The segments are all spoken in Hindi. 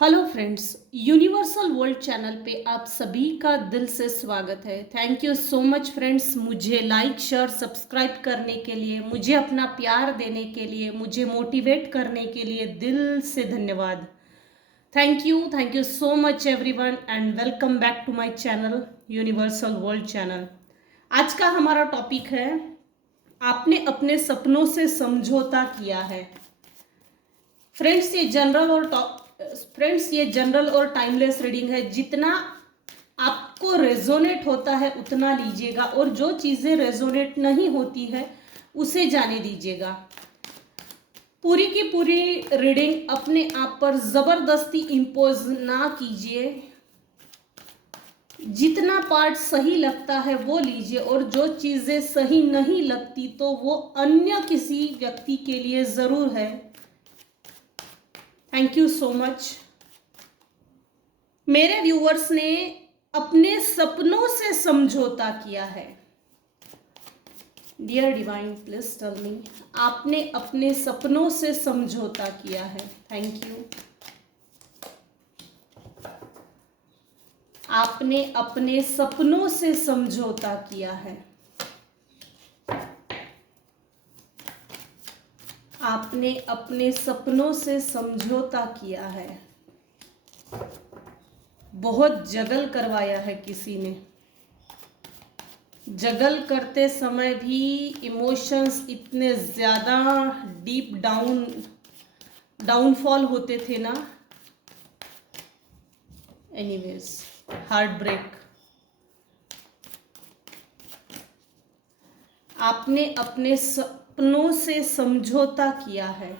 Hello friends, universal world channel पे आप सभी का दिल से स्वागत है। Thank you so much friends, मुझे लाइक शेयर सब्सक्राइब करने के लिए, मुझे अपना प्यार देने के लिए, मुझे मोटिवेट करने के लिए दिल से धन्यवाद। Thank you so much everyone and welcome back to my channel universal world channel. आज का हमारा टॉपिक है, आपने अपने सपनों से समझौता किया है। फ्रेंड्स ये जनरल और टाइमलेस रीडिंग है। जितना आपको रेजोनेट होता है उतना लीजिएगा, और जो चीज़ें रेजोनेट नहीं होती है उसे जाने दीजिएगा। पूरी की पूरी रीडिंग अपने आप पर ज़बरदस्ती इम्पोज ना कीजिए। जितना पार्ट सही लगता है वो लीजिए, और जो चीज़ें सही नहीं लगती तो वो अन्य किसी व्यक्ति के लिए ज़रूर है। Thank you so much. मेरे व्यूअर्स ने अपने सपनों से समझौता किया है। Dear divine please tell me, आपने अपने सपनों से समझौता किया है। Thank you. आपने अपने सपनों से समझौता किया है। आपने अपने सपनों से समझौता किया है। बहुत जगल करवाया है किसी ने। जगल करते समय भी इमोशंस इतने ज़्यादा डीप डाउनफॉल होते थे ना। Anyways, heart break. आपने अपने सपनों से समझौता किया है।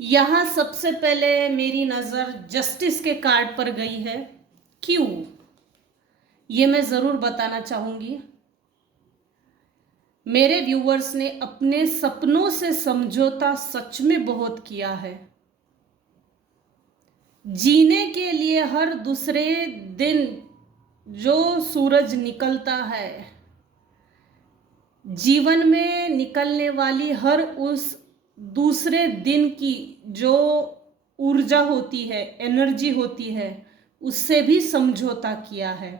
यहाँ सबसे पहले मेरी नज़र जस्टिस के कार्ड पर गई है। क्यों, ये मैं ज़रूर बताना चाहूँगी। मेरे व्यूअर्स ने अपने सपनों से समझौता सच में बहुत किया है। जीने के लिए हर दूसरे दिन जो सूरज निकलता है, जीवन में निकलने वाली हर उस दूसरे दिन की जो ऊर्जा होती है, एनर्जी होती है, उससे भी समझौता किया है।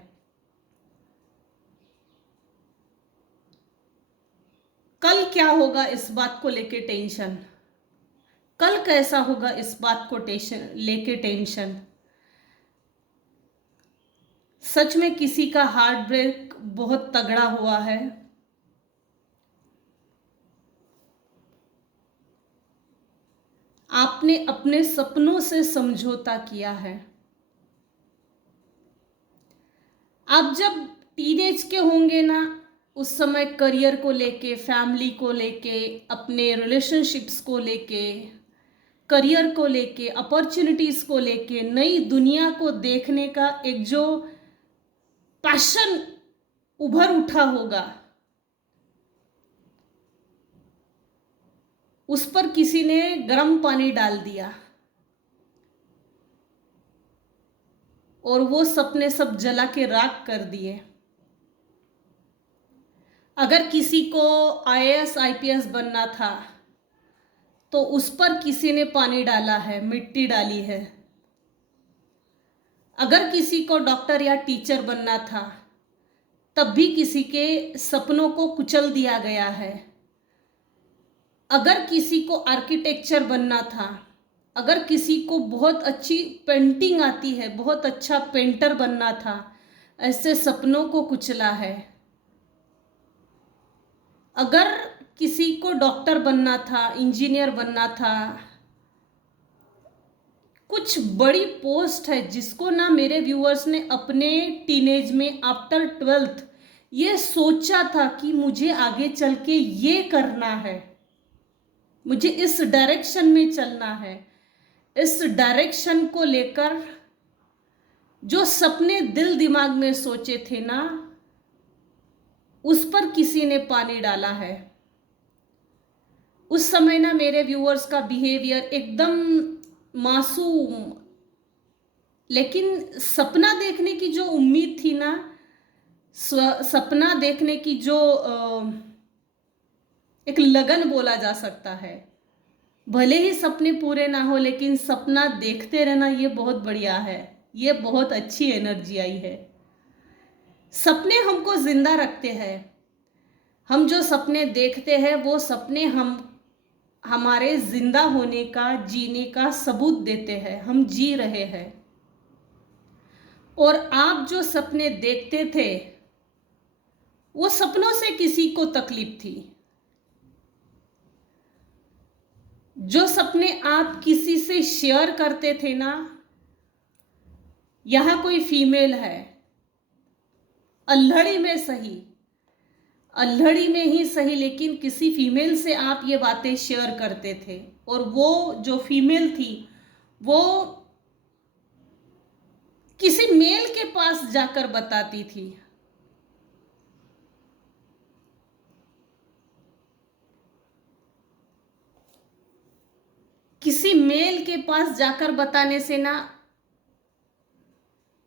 कल क्या होगा इस बात को लेके टेंशन, कल कैसा होगा इस बात को लेके टेंशन। सच में किसी का हार्ट ब्रेक बहुत तगड़ा हुआ है। आपने अपने सपनों से समझौता किया है। आप जब टीनेज के होंगे ना, उस समय करियर को लेके, फैमिली को लेके, अपने रिलेशनशिप्स को लेके, करियर को लेके, अपॉर्चुनिटीज़ को लेके, नई दुनिया को देखने का एक जो पैशन उभर उठा होगा, उस पर किसी ने गर्म पानी डाल दिया और वो सपने सब जला के राख कर दिए। अगर किसी को आईएएस आईपीएस बनना था तो उस पर किसी ने पानी डाला है, मिट्टी डाली है। अगर किसी को डॉक्टर या टीचर बनना था तब भी किसी के सपनों को कुचल दिया गया है। अगर किसी को आर्किटेक्चर बनना था, अगर किसी को बहुत अच्छी पेंटिंग आती है, बहुत अच्छा पेंटर बनना था, ऐसे सपनों को कुचला है। अगर किसी को डॉक्टर बनना था, इंजीनियर बनना था, कुछ बड़ी पोस्ट है जिसको ना मेरे व्यूअर्स ने अपने टीनेज में आफ्टर 12th ये सोचा था कि मुझे आगे चल के ये करना है, मुझे इस डायरेक्शन में चलना है। इस डायरेक्शन को लेकर जो सपने दिल दिमाग में सोचे थे ना, उस पर किसी ने पानी डाला है। उस समय ना मेरे व्यूअर्स का बिहेवियर एकदम मासूम, लेकिन सपना देखने की जो उम्मीद थी ना, सपना देखने की जो एक लगन बोला जा सकता है, भले ही सपने पूरे ना हो लेकिन सपना देखते रहना ये बहुत बढ़िया है, ये बहुत अच्छी एनर्जी आई है। सपने हमको जिंदा रखते हैं। हम जो सपने देखते हैं वो सपने हमारे जिंदा होने का, जीने का सबूत देते हैं, हम जी रहे हैं। और आप जो सपने देखते थे वो सपनों से किसी को तकलीफ थी। जो सपने आप किसी से शेयर करते थे ना, यहां कोई फीमेल है, अल्हड़ी में सही, अल्हड़ी में ही सही, लेकिन किसी फीमेल से आप ये बातें शेयर करते थे और वो जो फीमेल थी वो किसी मेल के पास जाकर बताती थी। किसी मेल के पास जाकर बताने से ना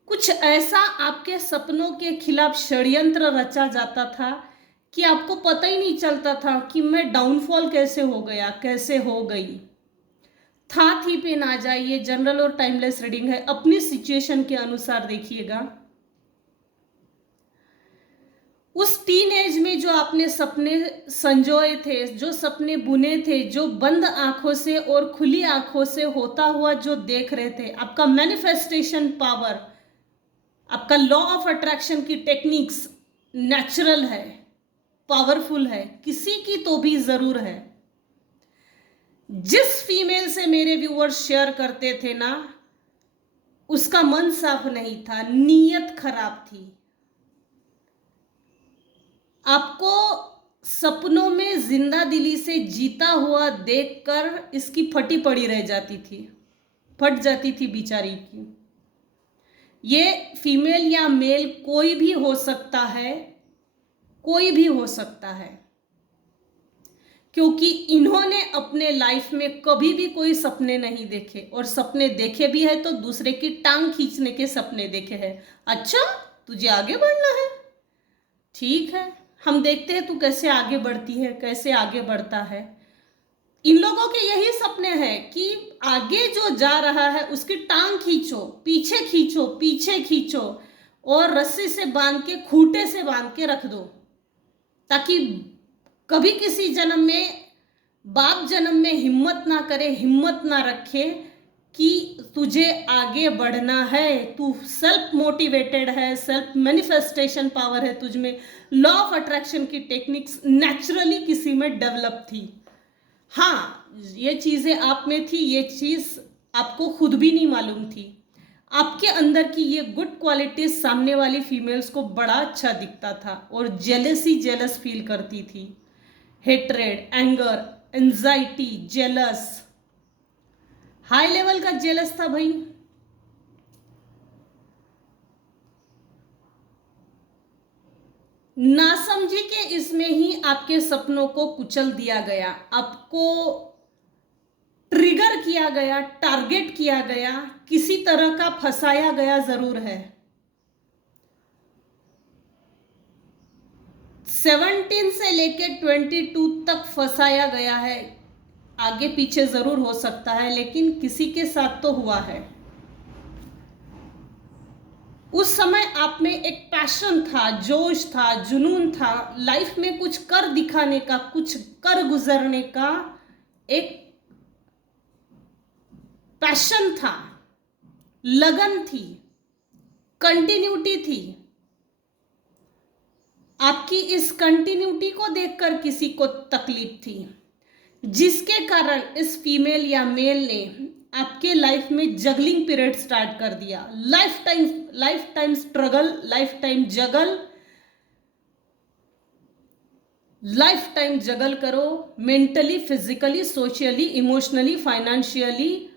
कुछ ऐसा आपके सपनों के खिलाफ षड्यंत्र रचा जाता था कि आपको पता ही नहीं चलता था कि मैं डाउनफॉल कैसे हो गया, कैसे हो गई। था थी पे ना जाइए, जनरल और टाइमलेस रीडिंग है, अपनी सिचुएशन के अनुसार देखिएगा। उस टीन एज में जो आपने सपने संजोए थे, जो सपने बुने थे, जो बंद आंखों से और खुली आंखों से होता हुआ जो देख रहे थे, आपका मैनिफेस्टेशन पावर, आपका लॉ ऑफ अट्रैक्शन की टेक्निक्स नेचुरल है, पावरफुल है, किसी की तो भी जरूर है। जिस फीमेल से मेरे व्यूअर्स शेयर करते थे ना, उसका मन साफ नहीं था, नीयत खराब थी। आपको सपनों में जिंदा दिली से जीता हुआ देखकर इसकी फटी पड़ी रह जाती थी, फट जाती थी बेचारी की। ये फीमेल या मेल कोई भी हो सकता है, कोई भी हो सकता है, क्योंकि इन्होंने अपने लाइफ में कभी भी कोई सपने नहीं देखे, और सपने देखे भी है तो दूसरे की टांग खींचने के सपने देखे हैं। अच्छा, तुझे आगे बढ़ना है, ठीक है, हम देखते हैं तू कैसे आगे बढ़ती है, कैसे आगे बढ़ता है। इन लोगों के यही सपने हैं कि आगे जो जा रहा है उसकी टांग खींचो, पीछे खींचो, पीछे खींचो, और रस्सी से बांध के, खूंटे से बांध के रख दो, ताकि कभी किसी जन्म में, बाप जन्म में हिम्मत ना करे, हिम्मत ना रखे कि तुझे आगे बढ़ना है। तू सेल्फ मोटिवेटेड है, सेल्फ मैनिफेस्टेशन पावर है तुझ में, लॉ ऑफ अट्रैक्शन की टेक्निक्स नेचुरली किसी में डेवलप थी। हाँ, ये चीजें आप में थी, ये चीज आपको खुद भी नहीं मालूम थी। आपके अंदर की ये गुड क्वालिटीज सामने वाली फीमेल्स को बड़ा अच्छा दिखता था, और जेलसी, जेलस फील करती थी, hatred, anger, anxiety, jealous, high level का जेलस था भाई। नासमझी के इसमें ही आपके सपनों को कुचल दिया गया, आपको ट्रिगर किया गया, टारगेट किया गया, किसी तरह का फंसाया गया जरूर है। 17 से लेके 22 तक फंसाया गया है, आगे पीछे जरूर हो सकता है, लेकिन किसी के साथ तो हुआ है। उस समय आप में एक पैशन था, जोश था, जुनून था, लाइफ में कुछ कर दिखाने का, कुछ कर गुजरने का एक पैशन था, लगन थी, कंटिन्यूटी थी। आपकी इस कंटिन्यूटी को देखकर किसी को तकलीफ थी, जिसके कारण इस फीमेल या मेल ने आपके लाइफ में जगलिंग पीरियड स्टार्ट कर दिया। Life time struggle, life time juggle, life time juggle करो, mentally, physically, socially, emotionally, financially,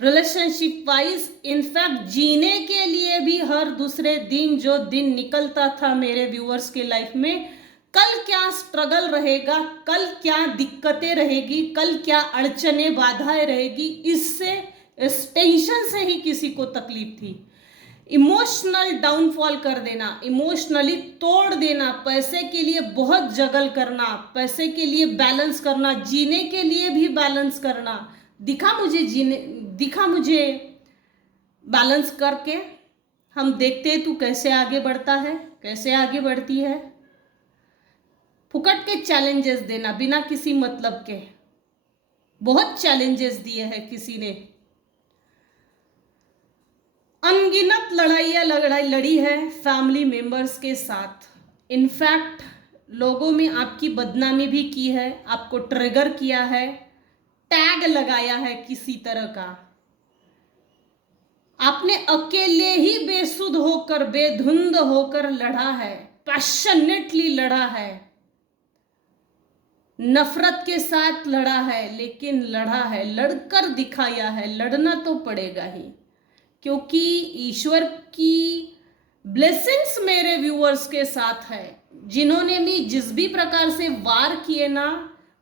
relationship wise, in fact जीने के लिए भी हर दूसरे दिन जो दिन निकलता था मेरे व्यूअर्स के लाइफ में, कल क्या स्ट्रगल रहेगा, कल क्या दिक्कतें रहेगी, कल क्या अड़चने बाधाएं रहेगी, इससे इस टेंशन से ही किसी को तकलीफ थी। इमोशनल डाउनफॉल कर देना, इमोशनली तोड़ देना, पैसे के लिए बहुत जगल करना, पैसे के लिए बैलेंस करना, जीने के लिए भी बैलेंस करना, दिखा मुझे बैलेंस करके, हम देखते हैं तू कैसे आगे बढ़ता है, कैसे आगे बढ़ती है। फुकट के चैलेंजेस देना बिना किसी मतलब के, बहुत चैलेंजेस दिए हैं किसी ने, अनगिनत लड़ाइयाँ लड़ी है फैमिली मेंबर्स के साथ। इनफैक्ट लोगों में आपकी बदनामी भी की है, आपको ट्रिगर किया है, टैग लगाया है किसी तरह का। आपने अकेले ही बेसुध होकर, बेधुंध होकर लड़ा है, पैशनेटली लड़ा है, नफरत के साथ लड़ा है, लेकिन लड़ा है, लड़कर दिखाया है। लड़ना तो पड़ेगा ही, क्योंकि ईश्वर की ब्लेसिंग्स मेरे व्यूअर्स के साथ है। जिन्होंने भी जिस भी प्रकार से वार किए ना,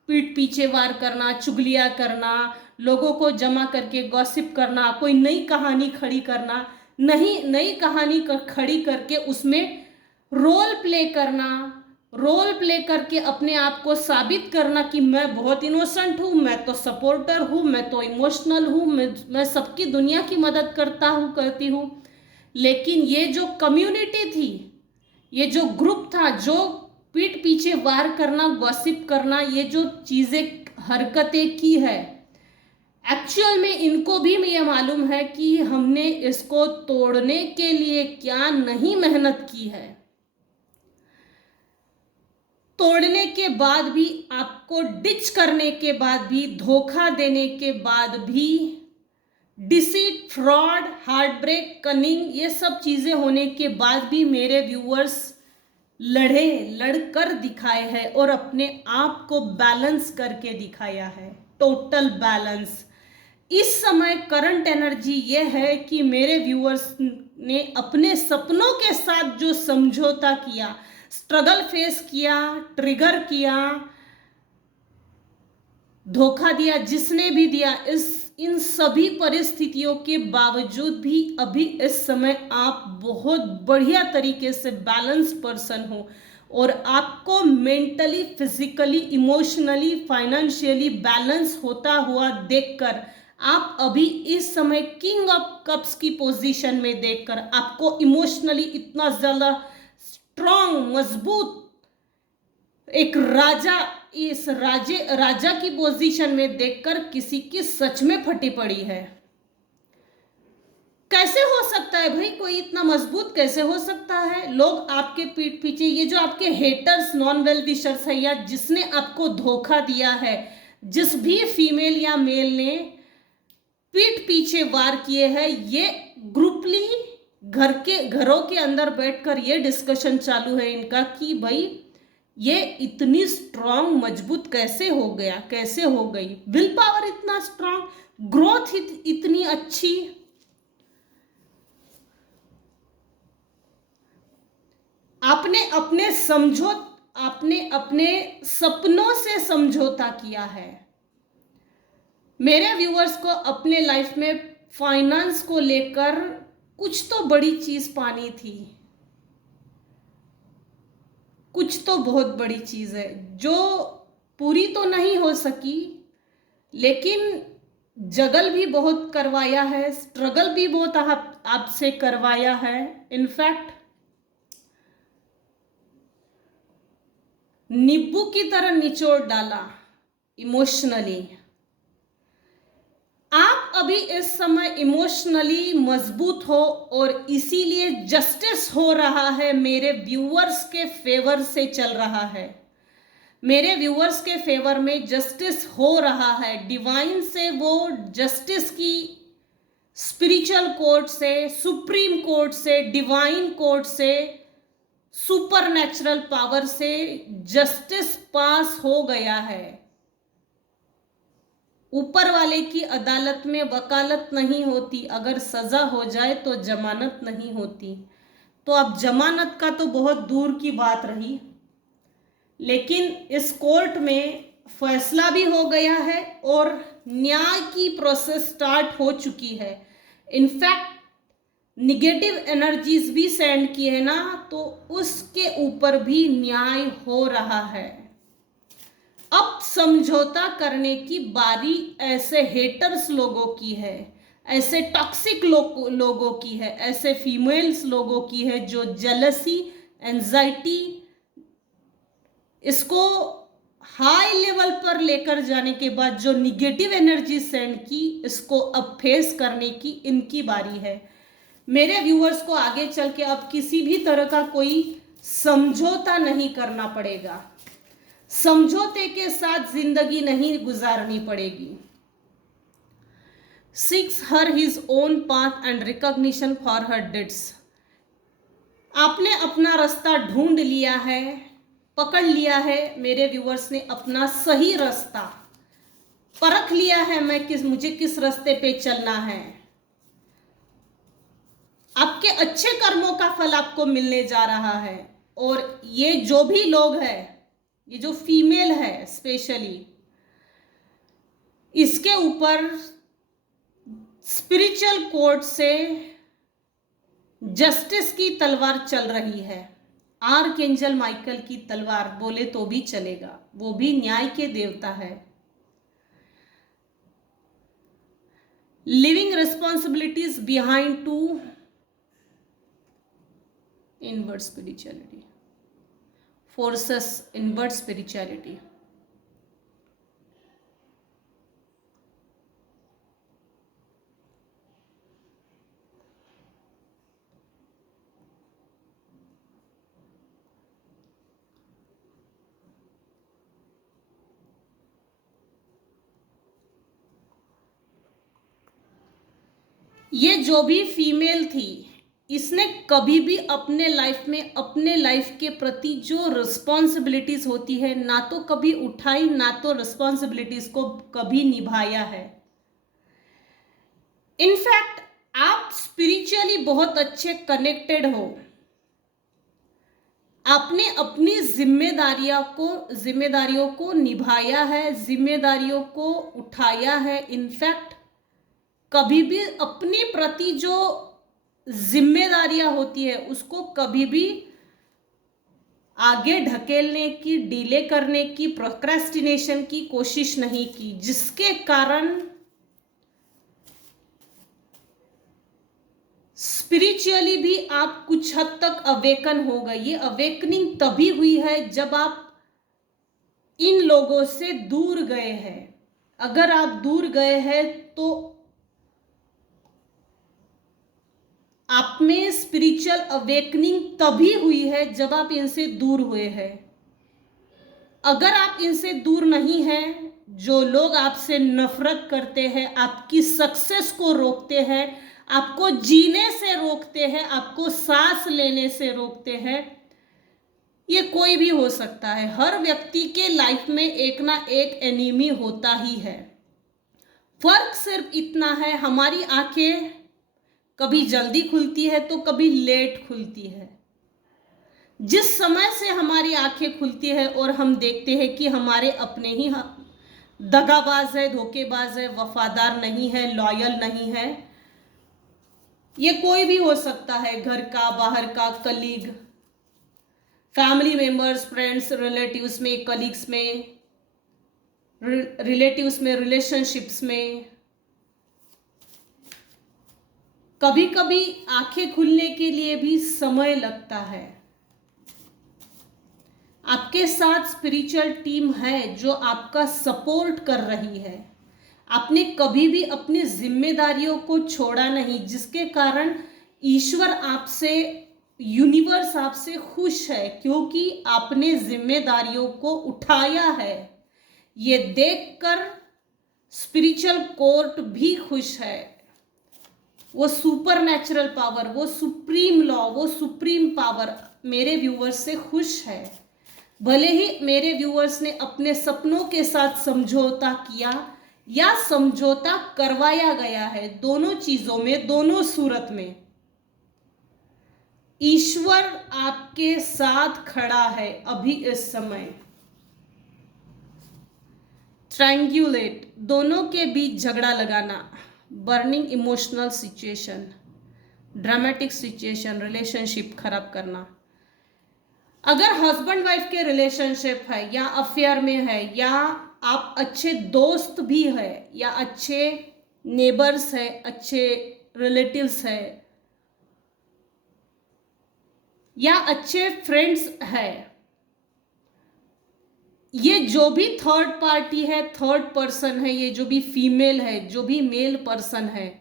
पीठ पीछे वार करना, चुगलियां करना, लोगों को जमा करके गॉसिप करना, कोई नई कहानी खड़ी करना, नई कहानी खड़ी करके उसमें रोल प्ले करना, रोल प्ले करके अपने आप को साबित करना कि मैं बहुत इनोसेंट हूँ, मैं तो सपोर्टर हूँ, मैं तो इमोशनल हूँ, मैं सबकी दुनिया की मदद करती हूँ। लेकिन ये जो कम्युनिटी थी, ये जो ग्रुप था, जो पीठ पीछे वार करना, गॉसिप करना, ये जो चीज़ें हरकतें की है, एक्चुअल में इनको भी ये मालूम है कि हमने इसको तोड़ने के लिए क्या नहीं मेहनत की है। तोड़ने के बाद भी, आपको डिच करने के बाद भी, धोखा देने के बाद भी, deceit, fraud, heart break, cunning, ये सब चीजें होने के बाद भी मेरे व्यूअर्स लड़कर दिखाए हैं और अपने आप को बैलेंस करके दिखाया है, टोटल बैलेंस। इस समय करंट एनर्जी ये है कि मेरे व्यूअर्स ने अपने सपनों के साथ जो समझौता किया, स्ट्रगल फेस किया, ट्रिगर किया, धोखा दिया, जिसने भी दिया, इन सभी परिस्थितियों के बावजूद भी अभी इस समय आप बहुत बढ़िया तरीके से बैलेंस पर्सन हो और आपको mentally, physically, emotionally, financially balance होता हुआ देखकर, आप अभी इस समय किंग ऑफ कप्स की पोजीशन में देखकर आपको इमोशनली इतना ज्यादा स्ट्रॉन्ग, मजबूत, एक राजा, इस राजा की पोजीशन में देखकर किसी की सच में फटी पड़ी है। कैसे हो सकता है भाई, कोई इतना मजबूत कैसे हो सकता है? लोग आपके पीठ पीछे, ये जो आपके हेटर्स, नॉन वेल विशर्स है, या जिसने आपको धोखा दिया है, जिस भी फीमेल या मेल ने पीठ पीछे वार किए हैं, ये ग्रुपली घरों के अंदर बैठकर ये डिस्कशन चालू है इनका कि भाई ये इतनी स्ट्रांग, मजबूत कैसे हो गया, कैसे हो गई, विल पावर इतना स्ट्रांग, ग्रोथ इतनी अच्छी। आपने अपने सपनों से समझौता किया है। मेरे व्यूअर्स को अपने लाइफ में फाइनेंस को लेकर कुछ तो बड़ी चीज पानी थी, कुछ तो बहुत बड़ी चीज है जो पूरी तो नहीं हो सकी, लेकिन जगल भी बहुत करवाया है, स्ट्रगल भी बहुत आपसे करवाया है। इनफैक्ट नींबू की तरह निचोड़ डाला इमोशनली। आप अभी इस समय इमोशनली मजबूत हो और इसीलिए जस्टिस हो रहा है, मेरे व्यूअर्स के फेवर से चल रहा है, मेरे व्यूअर्स के फेवर में जस्टिस हो रहा है। डिवाइन से वो जस्टिस की, स्पिरिचुअल कोर्ट से, सुप्रीम कोर्ट से, डिवाइन कोर्ट से, सुपरनेचुरल पावर से जस्टिस पास हो गया है। ऊपर वाले की अदालत में वकालत नहीं होती, अगर सजा हो जाए तो जमानत नहीं होती। तो अब जमानत का तो बहुत दूर की बात रही, लेकिन इस कोर्ट में फैसला भी हो गया है और न्याय की प्रोसेस स्टार्ट हो चुकी है। इनफैक्ट निगेटिव एनर्जीज भी सेंड की है ना, तो उसके ऊपर भी न्याय हो रहा है। अब समझौता करने की बारी ऐसे हेटर्स लोगों की है, ऐसे टॉक्सिक लोगों की है, ऐसे फीमेल्स लोगों की है जो जेलसी, एंजाइटी, इसको हाई लेवल पर लेकर जाने के बाद जो निगेटिव एनर्जी सेंड की, इसको अब फेस करने की इनकी बारी है। मेरे व्यूअर्स को आगे चल के अब किसी भी तरह का कोई समझौता नहीं करना पड़ेगा, समझौते के साथ जिंदगी नहीं गुजारनी पड़ेगी। Seeks her his own path and recognition for her deeds। आपने अपना रास्ता ढूंढ लिया है, पकड़ लिया है, मेरे व्यूअर्स ने अपना सही रास्ता परख लिया है, मुझे किस रास्ते पे चलना है। आपके अच्छे कर्मों का फल आपको मिलने जा रहा है। और ये जो भी लोग हैं, ये जो फीमेल है स्पेशली, इसके ऊपर स्पिरिचुअल कोर्ट से जस्टिस की तलवार चल रही है। आर्कएंजल माइकल की तलवार बोले तो भी चलेगा, वो भी न्याय के देवता है। Living responsibilities behind to inward spirituality, forces inward spirituality. ये जो भी फीमेल थी, इसने कभी भी अपने लाइफ में अपने लाइफ के प्रति जो रिस्पॉन्सिबिलिटीज होती है ना तो कभी उठाई, ना तो रिस्पॉन्सिबिलिटीज को कभी निभाया है। इनफैक्ट आप स्पिरिचुअली बहुत अच्छे कनेक्टेड हो, आपने अपनी जिम्मेदारियों को निभाया है, जिम्मेदारियों को उठाया है। इनफैक्ट कभी भी अपने प्रति जो जिम्मेदारियां होती है उसको कभी भी आगे ढकेलने की, डिले करने की, प्रोक्रेस्टिनेशन की कोशिश नहीं की, जिसके कारण स्पिरिचुअली भी आप कुछ हद तक अवेकन हो गए। ये अवेकनिंग तभी हुई है जब आप इन लोगों से दूर गए हैं। अगर आप दूर गए हैं तो आप में स्पिरिचुअल अवेकनिंग तभी हुई है जब आप इनसे दूर हुए हैं। अगर आप इनसे दूर नहीं हैं, जो लोग आपसे नफरत करते हैं, आपकी सक्सेस को रोकते हैं, आपको जीने से रोकते हैं, आपको सांस लेने से रोकते हैं, ये कोई भी हो सकता है। हर व्यक्ति के लाइफ में एक ना एक एनिमी होता ही है। फर्क सिर्फ इतना है, हमारी आंखें कभी जल्दी खुलती है तो कभी लेट खुलती है। जिस समय से हमारी आंखें खुलती है और हम देखते हैं कि हमारे अपने ही दगाबाज है, धोखेबाज है, वफादार नहीं है, लॉयल नहीं है, ये कोई भी हो सकता है, घर का, बाहर का, colleague, family members, friends, relatives में, कलीग्स में, रिलेटिव्स में, रिलेशनशिप्स में। कभी कभी आंखें खुलने के लिए भी समय लगता है। आपके साथ स्पिरिचुअल टीम है जो आपका सपोर्ट कर रही है। आपने कभी भी अपनी जिम्मेदारियों को छोड़ा नहीं, जिसके कारण ईश्वर आपसे, यूनिवर्स आपसे खुश है, क्योंकि आपने जिम्मेदारियों को उठाया है। ये देखकर स्पिरिचुअल कोर्ट भी खुश है। वो सुपर नेचुरल पावर, वो सुप्रीम लॉ, वो सुप्रीम पावर मेरे व्यूअर्स से खुश है। भले ही मेरे व्यूअर्स ने अपने सपनों के साथ समझौता किया या समझौता करवाया गया है, दोनों चीजों में, दोनों सूरत में ईश्वर आपके साथ खड़ा है अभी इस समय। स्ट्रैंग्युलेट, दोनों के बीच झगड़ा लगाना, burning emotional situation, dramatic situation, relationship खराब करना। अगर हस्बैंड वाइफ के रिलेशनशिप है या अफेयर में है या आप अच्छे दोस्त भी है या अच्छे नेबर्स है, अच्छे रिलेटिव्स है या अच्छे फ्रेंड्स है, ये जो भी थर्ड पार्टी है, थर्ड पर्सन है, ये जो भी फीमेल है, जो भी मेल पर्सन है,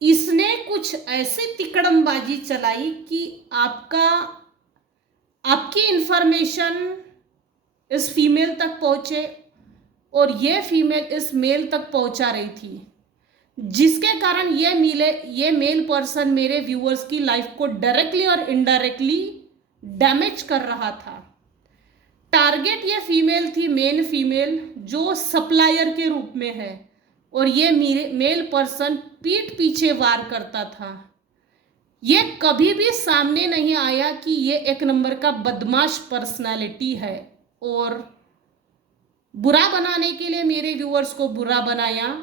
इसने कुछ ऐसी तिकड़मबाजी चलाई कि आपकी इंफॉर्मेशन इस फीमेल तक पहुंचे और ये फीमेल इस मेल तक पहुंचा रही थी, जिसके कारण ये मेल पर्सन मेरे व्यूअर्स की लाइफ को डायरेक्टली और इनडायरेक्टली डैमेज कर रहा था। टारगेट ये फीमेल थी, मेन फीमेल, जो सप्लायर के रूप में है, और ये मेल पर्सन पीठ पीछे वार करता था। ये कभी भी सामने नहीं आया कि ये एक नंबर का बदमाश पर्सनालिटी है और बुरा बनाने के लिए मेरे व्यूअर्स को बुरा बनाया।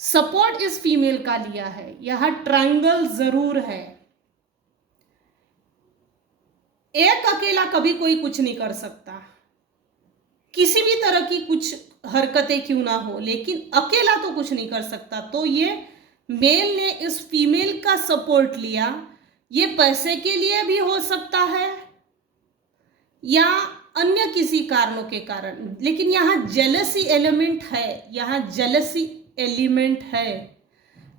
सपोर्ट इस फीमेल का लिया है। यहां ट्रायंगल जरूर है। एक अकेला कभी कोई कुछ नहीं कर सकता, किसी भी तरह की कुछ हरकतें क्यों ना हो, लेकिन अकेला तो कुछ नहीं कर सकता। तो ये मेल ने इस फीमेल का सपोर्ट लिया। ये पैसे के लिए भी हो सकता है या अन्य किसी कारणों के कारण, लेकिन यहाँ जेलसी एलिमेंट है, यहाँ जेलसी एलिमेंट है।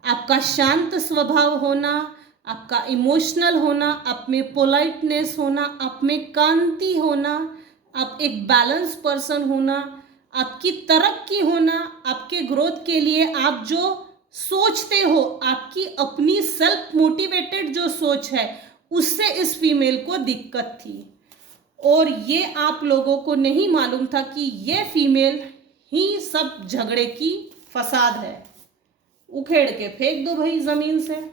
आपका शांत स्वभाव होना, आपका इमोशनल होना, आप में पोलाइटनेस होना, आप में कांति होना, आप एक बैलेंस पर्सन होना, आपकी तरक्की होना, आपके ग्रोथ के लिए आप जो सोचते हो, आपकी अपनी सेल्फ मोटिवेटेड जो सोच है, उससे इस फीमेल को दिक्कत थी। और ये आप लोगों को नहीं मालूम था कि ये फीमेल ही सब झगड़े की फसाद है। उखेड़ के फेंक दो भाई जमीन से।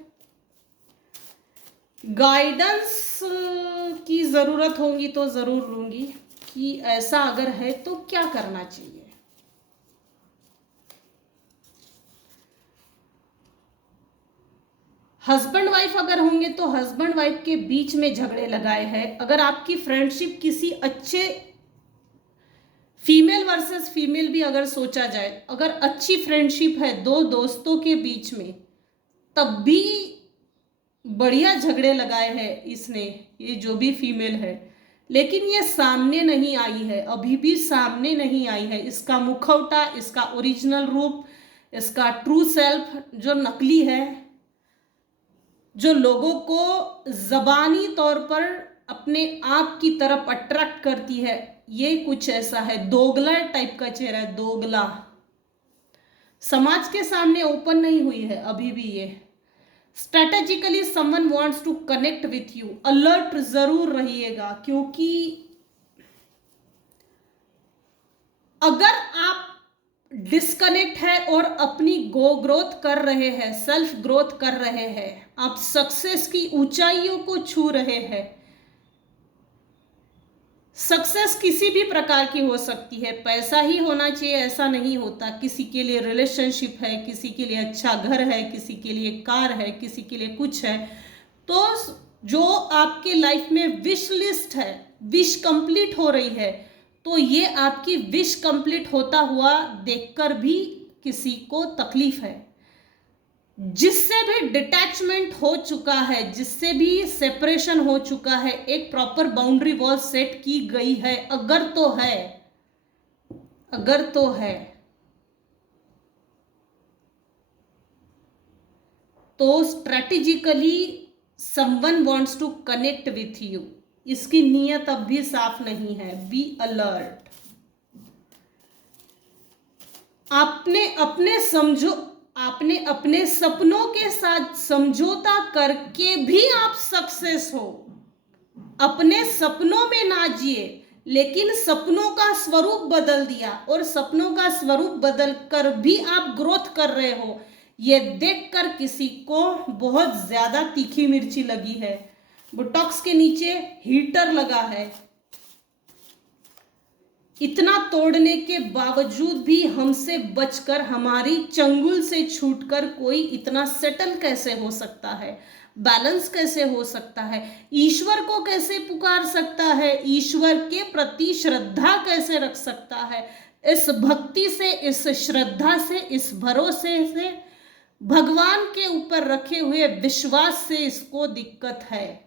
गाइडेंस की जरूरत होगी तो जरूर लूंगी कि ऐसा अगर है तो क्या करना चाहिए। हस्बैंड वाइफ अगर होंगे तो हस्बैंड वाइफ के बीच में झगड़े लगाए हैं। अगर आपकी फ्रेंडशिप किसी अच्छे फीमेल वर्सेस फीमेल भी अगर सोचा जाए, अगर अच्छी फ्रेंडशिप है दो दोस्तों के बीच में, तब भी बढ़िया झगड़े लगाए हैं इसने, ये जो भी फीमेल है, लेकिन ये सामने नहीं आई है, अभी भी सामने नहीं आई है। इसका मुखौटा, इसका ओरिजिनल रूप, इसका ट्रू सेल्फ जो नकली है, जो लोगों को जबानी तौर पर अपने आप की तरफ अट्रैक्ट करती है, ये कुछ ऐसा है, दोगला टाइप का चेहरा है, दोगला। समाज के सामने ओपन नहीं हुई है अभी भी ये। Strategically someone wants to connect with you, alert जरूर रहिएगा, क्योंकि अगर आप डिस्कनेक्ट है और अपनी ग्रोथ कर रहे हैं, सेल्फ ग्रोथ कर रहे हैं, आप सक्सेस की ऊंचाइयों को छू रहे हैं। सक्सेस किसी भी प्रकार की हो सकती है, पैसा ही होना चाहिए ऐसा नहीं होता। किसी के लिए रिलेशनशिप है, किसी के लिए अच्छा घर है, किसी के लिए कार है, किसी के लिए कुछ है। तो जो आपके लाइफ में विश लिस्ट है, विश कंप्लीट हो रही है, तो ये आपकी विश कंप्लीट होता हुआ देखकर भी किसी को तकलीफ है। जिससे भी डिटैचमेंट हो चुका है, जिससे भी सेपरेशन हो चुका है, एक प्रॉपर बाउंड्री वॉल सेट की गई है, अगर तो है तो strategically someone wants to connect with you. इसकी नीयत अब भी साफ नहीं है। Be alert. आपने अपने सपनों के साथ समझौता करके भी आप सक्सेस हो। अपने सपनों में ना जिए, लेकिन सपनों का स्वरूप बदल दिया, और सपनों का स्वरूप बदल कर भी आप ग्रोथ कर रहे हो। ये देखकर किसी को बहुत ज्यादा तीखी मिर्ची लगी है। बुटॉक्स के नीचे हीटर लगा है। इतना तोड़ने के बावजूद भी हमसे बचकर, हमारी चंगुल से छूटकर कोई इतना सेटल कैसे हो सकता है, बैलेंस कैसे हो सकता है, ईश्वर को कैसे पुकार सकता है, ईश्वर के प्रति श्रद्धा कैसे रख सकता है। इस भक्ति से, इस श्रद्धा से, इस भरोसे से, भगवान के ऊपर रखे हुए विश्वास से इसको दिक्कत है।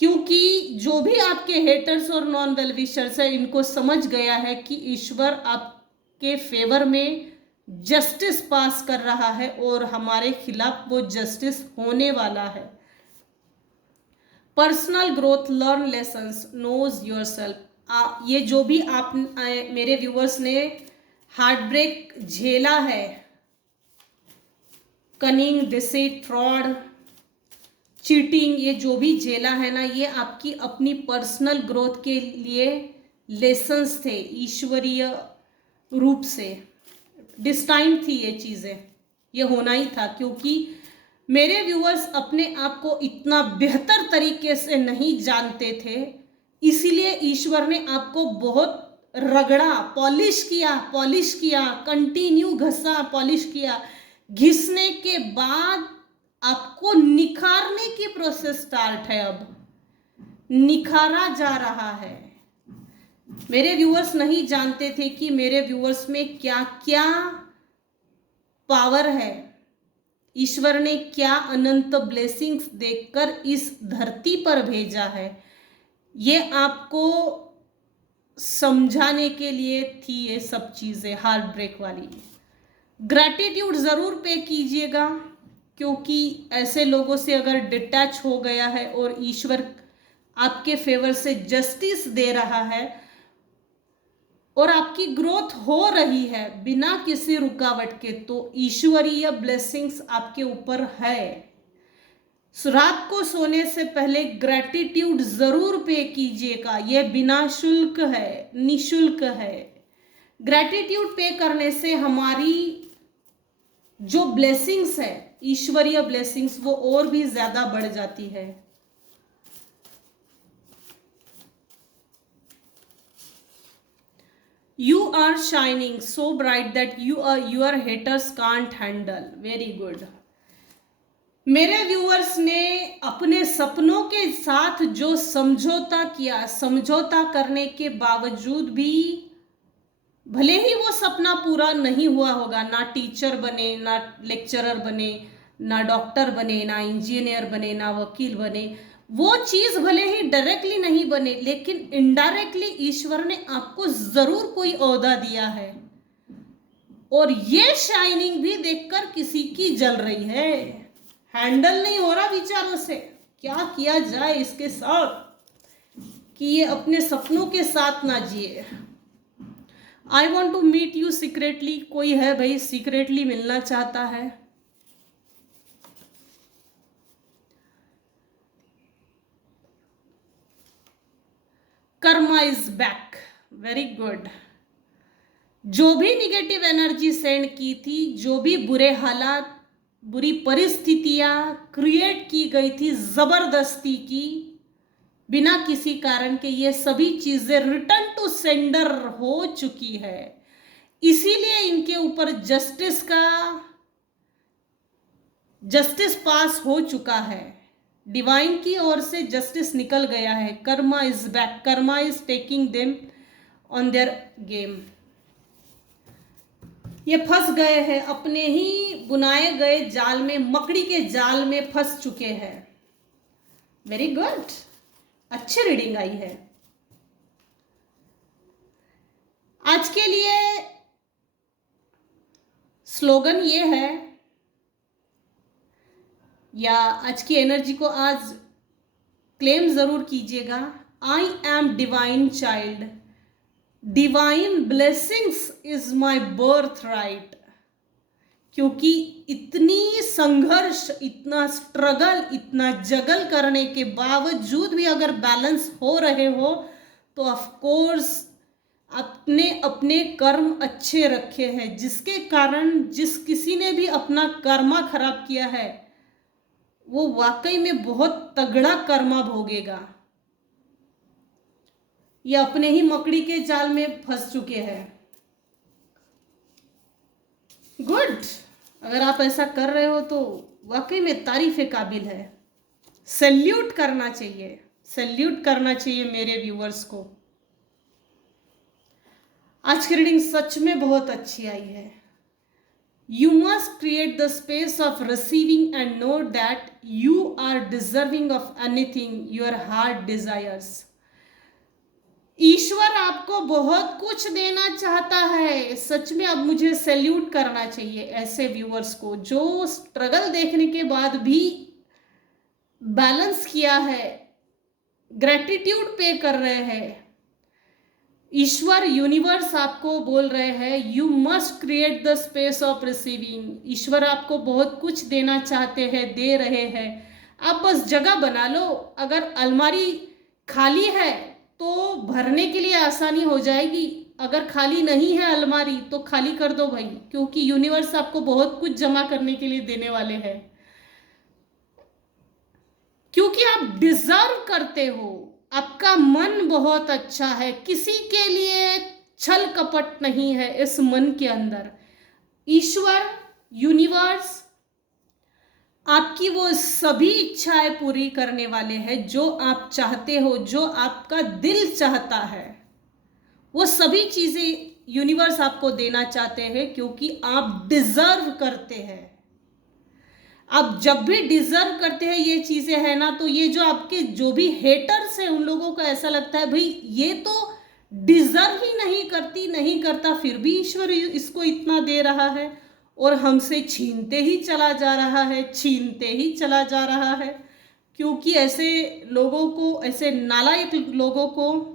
क्योंकि जो भी आपके हेटर्स और नॉन वेल विशर्स है, इनको समझ गया है कि ईश्वर आपके फेवर में जस्टिस पास कर रहा है और हमारे खिलाफ वो जस्टिस होने वाला है। Personal growth, learn lessons, knows yourself. ये जो भी आप मेरे व्यूअर्स ने हार्ट ब्रेक झेला है, कनिंग, डिसीट, फ्रॉड, चीटिंग, ये जो भी झेला है ना, ये आपकी अपनी पर्सनल ग्रोथ के लिए लेसन्स थे, ईश्वरीय रूप से डिस्टाइन थी ये चीज़ें, ये होना ही था। क्योंकि मेरे व्यूअर्स अपने आप को इतना बेहतर तरीके से नहीं जानते थे, इसीलिए ईश्वर ने आपको बहुत रगड़ा, पॉलिश किया, कंटिन्यू घसा, पॉलिश किया। घिसने के बाद आपको निखारने की प्रोसेस स्टार्ट है, अब निखारा जा रहा है। मेरे व्यूअर्स नहीं जानते थे कि मेरे व्यूअर्स में क्या क्या पावर है, ईश्वर ने क्या अनंत ब्लेसिंग्स देकर इस धरती पर भेजा है। ये आपको समझाने के लिए थी ये सब चीज़ें हार्ट ब्रेक वाली। ग्रैटिट्यूड ज़रूर पे कीजिएगा, क्योंकि ऐसे लोगों से अगर डिटैच हो गया है और ईश्वर आपके फेवर से जस्टिस दे रहा है और आपकी ग्रोथ हो रही है बिना किसी रुकावट के, तो ईश्वरीय ब्लेसिंग्स आपके ऊपर है। रात को सोने से पहले ग्रैटिट्यूड जरूर पे कीजिएगा, यह बिना शुल्क है, निशुल्क है। ग्रैटिट्यूड पे करने से हमारी जो ब्लेसिंग्स है, ईश्वरीय ब्लेसिंग्स, वो और भी ज्यादा बढ़ जाती है। You are shining so bright that your haters can't handle. Very good. मेरे व्यूअर्स ने अपने सपनों के साथ जो समझौता किया, समझौता करने के बावजूद भी, भले ही वो सपना पूरा नहीं हुआ होगा, ना टीचर बने, ना लेक्चरर बने, ना डॉक्टर बने, ना इंजीनियर बने, ना वकील बने, वो चीज भले ही डायरेक्टली नहीं बने, लेकिन इनडायरेक्टली ईश्वर ने आपको जरूर कोई ओहदा दिया है। और ये शाइनिंग भी देखकर किसी की जल रही है, हैंडल नहीं हो रहा विचारों से। क्या किया जाए इसके साथ कि ये अपने सपनों के साथ ना जिए। I want to meet you secretly. कोई है भाई सीक्रेटली मिलना चाहता है? Karma is back. Very good. जो भी निगेटिव एनर्जी सेंड की थी, जो भी बुरे हालात, बुरी परिस्थितियां क्रिएट की गई थी जबरदस्ती की, बिना किसी कारण के, ये सभी चीजें रिटर्न टू सेंडर हो चुकी है। इसीलिए इनके ऊपर जस्टिस पास हो चुका है, डिवाइन की ओर से जस्टिस निकल गया है। Karma is back, Karma is taking them on their game. ये फंस गए हैं अपने ही बुनाए गए जाल में, मकड़ी के जाल में फंस चुके हैं। वेरी गुड, अच्छी रीडिंग आई है। आज के लिए स्लोगन ये है, या आज की एनर्जी को आज क्लेम जरूर कीजिएगा, I am divine child, divine blessings is my birth right. क्योंकि इतनी संघर्ष, इतना स्ट्रगल, इतना जगल करने के बावजूद भी अगर बैलेंस हो रहे हो, तो ऑफ कोर्स आपने अपने कर्म अच्छे रखे हैं, जिसके कारण जिस किसी ने भी अपना कर्मा खराब किया है, वो वाकई में बहुत तगड़ा कर्मा भोगेगा। ये अपने ही मकड़ी के जाल में फंस चुके हैं। गुड, अगर आप ऐसा कर रहे हो तो वाकई में तारीफ काबिल है। सैल्यूट करना चाहिए, सैल्यूट करना चाहिए मेरे व्यूअर्स को। आज की रीडिंग सच में बहुत अच्छी आई है। You must create the space of receiving and know that you are deserving of anything your heart desires. ईश्वर आपको बहुत कुछ देना चाहता है। सच में अब मुझे सैल्यूट करना चाहिए ऐसे व्यूअर्स को जो स्ट्रगल देखने के बाद भी बैलेंस किया है, ग्रेटिट्यूड पे कर रहे हैं। ईश्वर, यूनिवर्स आपको बोल रहे हैं you must create the space of receiving. ईश्वर आपको बहुत कुछ देना चाहते हैं, दे रहे हैं। आप बस जगह बना लो। अगर अलमारी खाली है तो भरने के लिए आसानी हो जाएगी। अगर खाली नहीं है अलमारी तो खाली कर दो भाई, क्योंकि यूनिवर्स आपको बहुत कुछ जमा करने के लिए देने वाले हैं, क्योंकि आप डिजर्व करते हो। आपका मन बहुत अच्छा है, किसी के लिए छल कपट नहीं है इस मन के अंदर। ईश्वर, यूनिवर्स आपकी वो सभी इच्छाएं पूरी करने वाले हैं जो आप चाहते हो, जो आपका दिल चाहता है। वो सभी चीजें यूनिवर्स आपको देना चाहते हैं क्योंकि आप डिजर्व करते हैं। आप जब भी डिजर्व करते हैं ये चीजें है ना, तो ये जो आपके जो भी हेटर्स हैं उन लोगों को ऐसा लगता है भाई ये तो डिजर्व ही नहीं करता, फिर भी ईश्वर इसको इतना दे रहा है और हमसे छीनते ही चला जा रहा है। क्योंकि ऐसे लोगों को, ऐसे नालायक लोगों को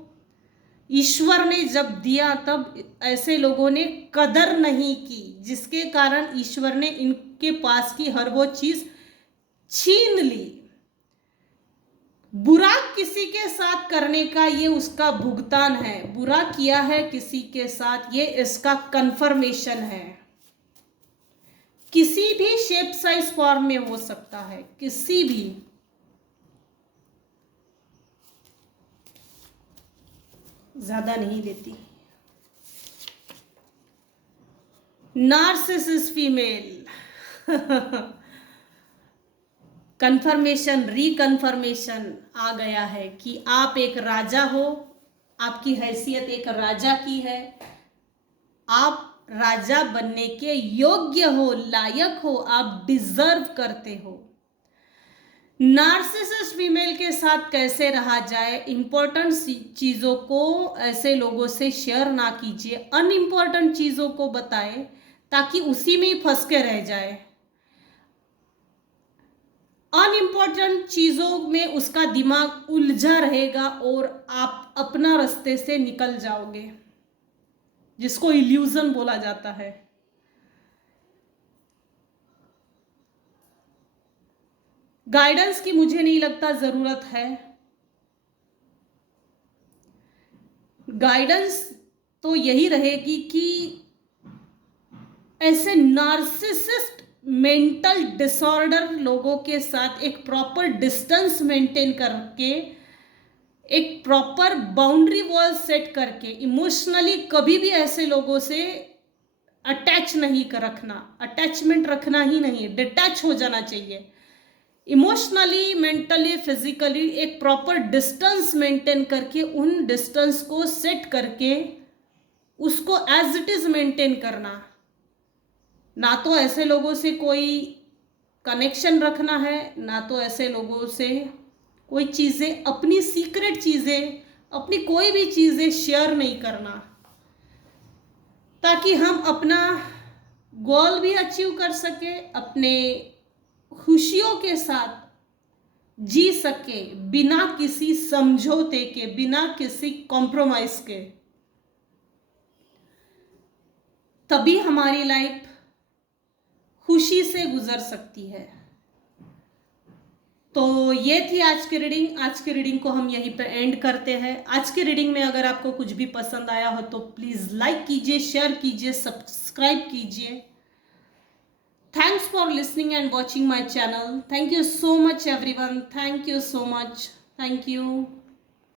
ईश्वर ने जब दिया तब ऐसे लोगों ने कदर नहीं की, जिसके कारण ईश्वर ने इनके पास की हर वो चीज छीन ली। बुरा किसी के साथ करने का ये उसका भुगतान है। बुरा किया है किसी के साथ, ये इसका कन्फर्मेशन है। किसी भी शेप साइज फॉर्म में हो सकता है, किसी भी। ज्यादा नहीं देती। नार्सिसिस्ट फीमेल कंफर्मेशन, रिकन्फर्मेशन आ गया है कि आप एक राजा हो। आपकी हैसियत एक राजा की है। आप राजा बनने के योग्य हो, लायक हो, आप डिजर्व करते हो। नार्सिसिस्ट फीमेल के साथ कैसे रहा जाए, इंपॉर्टेंट चीज़ों को ऐसे लोगों से शेयर ना कीजिए, अनइम्पॉर्टेंट चीज़ों को बताएं ताकि उसी में ही फंस के रह जाए। अनइम्पॉर्टेंट चीज़ों में उसका दिमाग उलझा रहेगा और आप अपना रास्ते से निकल जाओगे, जिसको इल्यूजन बोला जाता है। गाइडेंस की मुझे नहीं लगता जरूरत है। गाइडेंस तो यही रहेगी कि ऐसे नार्सिसिस्ट, मेंटल डिसऑर्डर लोगों के साथ एक प्रॉपर डिस्टेंस मेंटेन करके, एक प्रॉपर बाउंड्री वॉल सेट करके, इमोशनली कभी भी ऐसे लोगों से अटैच नहीं कर रखना, अटैचमेंट रखना ही नहीं है, डिटैच हो जाना चाहिए। इमोशनली, मेंटली, फिजिकली एक प्रॉपर डिस्टेंस मेंटेन करके, उन डिस्टेंस को सेट करके उसको एज इट इज मेंटेन करना। ना तो ऐसे लोगों से कोई कनेक्शन रखना है, ना तो ऐसे लोगों से कोई चीज़ें, अपनी सीक्रेट चीज़ें, अपनी कोई भी चीज़ें शेयर नहीं करना, ताकि हम अपना गोल भी अचीव कर सके, अपने खुशियों के साथ जी सके, बिना किसी समझौते के, बिना किसी कॉम्प्रोमाइज के। तभी हमारी लाइफ खुशी से गुजर सकती है। तो ये थी आज की रीडिंग। आज की रीडिंग को हम यहीं पे एंड करते हैं। आज की रीडिंग में अगर आपको कुछ भी पसंद आया हो तो प्लीज़ लाइक कीजिए, शेयर कीजिए, सब्सक्राइब कीजिए। Thanks for listening and watching my channel. Thank you so much everyone. Thank you so much. Thank you.